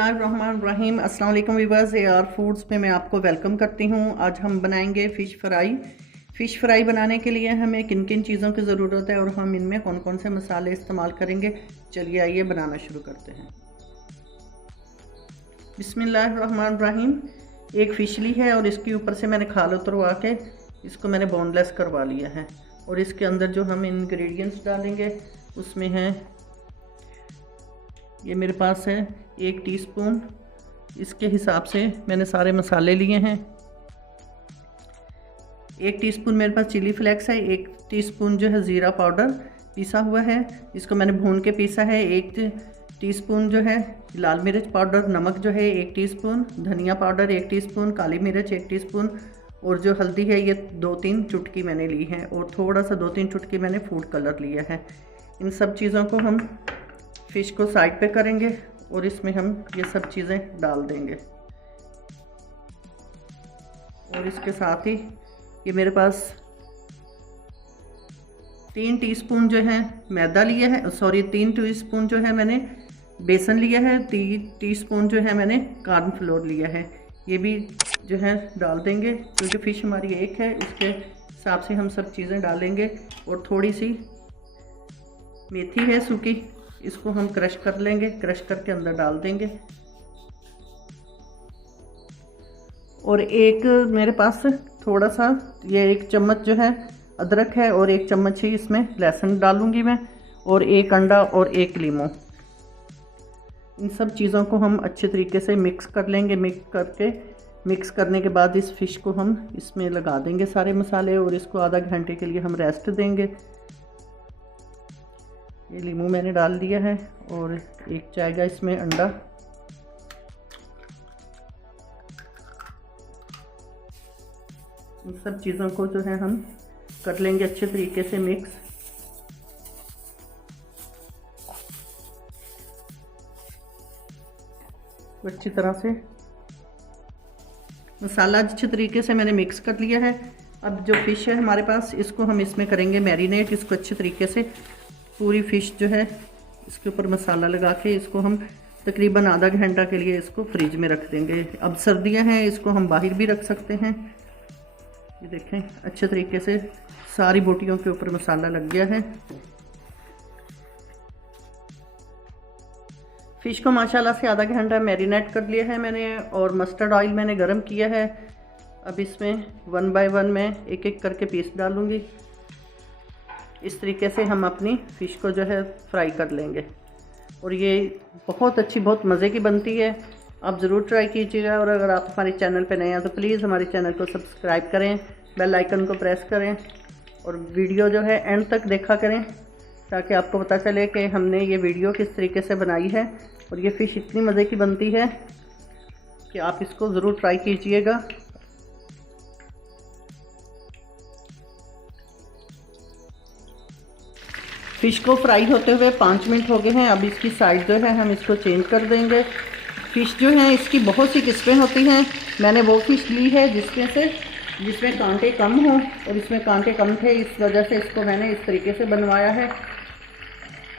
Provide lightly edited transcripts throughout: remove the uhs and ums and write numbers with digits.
बिस्मिल्लाहिर्रहमानिर्रहीम। अस्सलाम वालेकुम व्यूअर्स, AR फूड्स पे मैं आपको वेलकम करती हूँ। आज हम बनाएंगे फ़िश फ्राई। फ़िश फ्राई बनाने के लिए हमें किन किन चीज़ों की ज़रूरत है और हम इनमें कौन कौन से मसाले इस्तेमाल करेंगे, चलिए आइए बनाना शुरू करते हैं। बिस्मिल्लाहिर्रहमानिर्रहीम। एक फ़िश ली है और इसके ऊपर से मैंने खाल उतरवा के इसको मैंने बोनलेस करवा लिया है। और इसके अंदर जो हम इंग्रेडिएंट्स डालेंगे उसमें है, ये मेरे पास है 1 टीस्पून, इसके हिसाब से मैंने सारे मसाले लिए हैं। 1 टीस्पून मेरे पास चिली फ्लेक्स है, 1 टीस्पून जो है ज़ीरा पाउडर पीसा हुआ है, इसको मैंने भून के पीसा है। 1 टीस्पून जो है लाल मिर्च पाउडर, नमक जो है 1 टीस्पून, धनिया पाउडर 1 टीस्पून, काली मिर्च 1 टीस्पून और जो हल्दी है ये 2-3 चुटकी मैंने ली है और थोड़ा सा 2-3 चुटकी मैंने फूड कलर लिया है। इन सब चीज़ों को हम फ़िश को साइड पे करेंगे और इसमें हम ये सब चीज़ें डाल देंगे। और इसके साथ ही ये मेरे पास 3 टीस्पून जो है मैदा लिया है, 3 टीस्पून जो है मैंने बेसन लिया है, 3 टीस्पून जो है मैंने कॉर्नफ्लोर लिया है। ये भी जो है डाल देंगे क्योंकि फ़िश हमारी एक है, उसके हिसाब से हम सब चीज़ें डालेंगे। और थोड़ी सी मेथी है सूखी, इसको हम क्रश कर लेंगे, क्रश करके अंदर डाल देंगे। और एक मेरे पास थोड़ा सा ये 1 चम्मच जो है अदरक है और 1 चम्मच ही इसमें लहसुन डालूंगी मैं, और 1 अंडा और 1 लीमू। इन सब चीज़ों को हम अच्छे तरीके से मिक्स कर लेंगे। मिक्स करने के बाद इस फ़िश को हम इसमें लगा देंगे सारे मसाले और इसको आधा घंटे के लिए हम रेस्ट देंगे। ये लीमू मैंने डाल दिया है और 1 जाएगा इसमें अंडा। इन सब चीज़ों को जो है हम कर लेंगे अच्छे तरीके से मिक्स। अच्छी तरह से मसाला अच्छे तरीके से मैंने मिक्स कर लिया है। अब जो फ़िश है हमारे पास, इसको हम इसमें करेंगे मैरिनेट। इसको अच्छे तरीके से पूरी फ़िश जो है इसके ऊपर मसाला लगा के इसको हम तकरीबन आधा घंटा के लिए इसको फ्रिज में रख देंगे। अब सर्दियां हैं, इसको हम बाहर भी रख सकते हैं। ये देखें अच्छे तरीके से सारी बोटियों के ऊपर मसाला लग गया है। फ़िश को माशाल्लाह से आधा घंटा मैरिनेट कर लिया है मैंने और मस्टर्ड ऑयल मैंने गरम किया है। अब इसमें 1 बाय 1 मैं एक एक करके पीस डालूँगी। इस तरीके से हम अपनी फ़िश को जो है फ्राई कर लेंगे और ये बहुत अच्छी, बहुत मज़े की बनती है। आप ज़रूर ट्राई कीजिएगा। और अगर आप हमारे चैनल पर नए हैं तो प्लीज़ हमारे चैनल को सब्सक्राइब करें, बेल आइकन को प्रेस करें और वीडियो जो है एंड तक देखा करें ताकि आपको पता चले कि हमने ये वीडियो किस तरीके से बनाई है। और ये फ़िश इतनी मज़े की बनती है कि आप इसको ज़रूर ट्राई कीजिएगा। फ़िश को फ्राई होते हुए 5 मिनट हो गए हैं। अब इसकी साइड जो है हम इसको चेंज कर देंगे। फ़िश जो है इसकी बहुत सी किस्में होती हैं। मैंने वो फ़िश ली है जिसमें कांटे कम हों और इसमें कांटे कम थे, इस वजह से इसको मैंने इस तरीके से बनवाया है।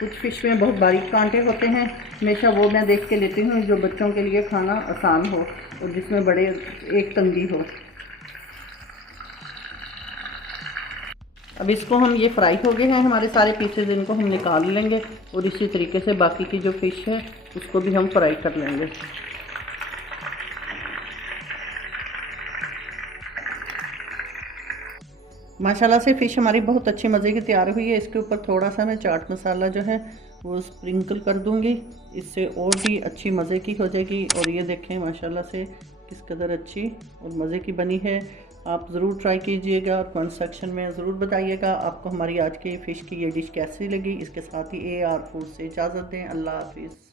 कुछ फ़िश में बहुत बारीक कांटे होते हैं, हमेशा वो मैं देख के लेती हूँ जो बच्चों के लिए खाना आसान हो और जिसमें बड़े एक तंगी हो। अब इसको हम, ये फ्राई हो गए हैं हमारे सारे पीसेज, इनको हम निकाल लेंगे और इसी तरीके से बाकी की जो फ़िश है उसको भी हम फ्राई कर लेंगे। माशाल्लाह से फ़िश हमारी बहुत अच्छी मज़े की तैयार हुई है। इसके ऊपर थोड़ा सा मैं चाट मसाला जो है वो स्प्रिंकल कर दूंगी, इससे और भी अच्छी मज़े की हो जाएगी। और ये देखें माशाल्लाह से किस कदर अच्छी और मज़े की बनी है। आप ज़रूर ट्राई कीजिएगा और कमेंट सेक्शन में ज़रूर बताइएगा आपको हमारी आज की फ़िश की ये डिश कैसी लगी। इसके साथ ही AR फूड से इजाज़त दें। अल्लाह हाफिज़।